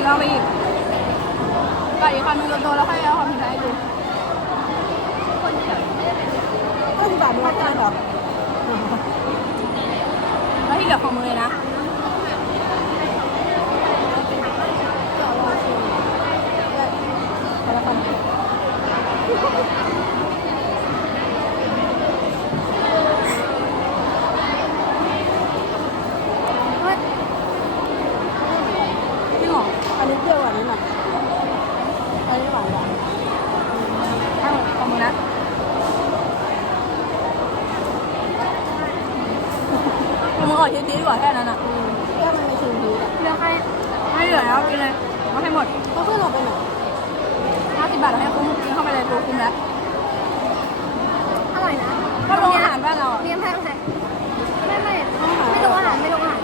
กเอาไปอีกไปอีกคำหนึงโดนๆแล้วค่อยเอาความผิดให้ดูก็สิบบาทมีราคาเหรอแล้วที่เหลือของมือเลยนะ แต่ละคน เฮ้ยจริงเหร ออันนี้เปรี้ยวกว่านี้หน่อยอันนี้หวานกว่าให้หมดของมือนะของมือออกชิ้นๆดีกว่าแค่นั้นอะอืมเปรี้ยวมันมีชิมพีอะเลือกให้ให้เหลือแล้วกินเลยเอาให้หมดก็เพื่อนเราไปไหน50บาทเราให้คุ้มกินเข้าไปเลยตัวคุ้มแล้วอร่อยนะก็โรงอาหารบ้านเราอะเรียนแพงไหมไม่ไม่ไม่รู้อาหารไม่รู้อาหาร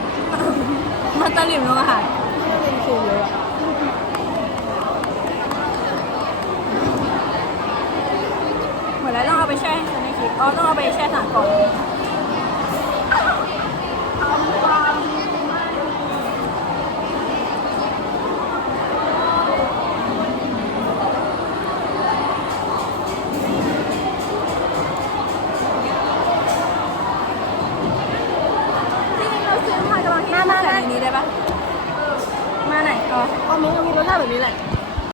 มันตะหลิมโรงอาหาร ไม่ได้เป็นชิมเลยอะ เหมือน แล้วต้องเอาไปแช่ในคลิปอ๋อต้องเอาไปแช่สารก่อนเราซื้อมากำลังที่มาใส่ในนี้ได้ปะมาไหนอ๋อเอามีมีรสชาติแบบนี้แหละ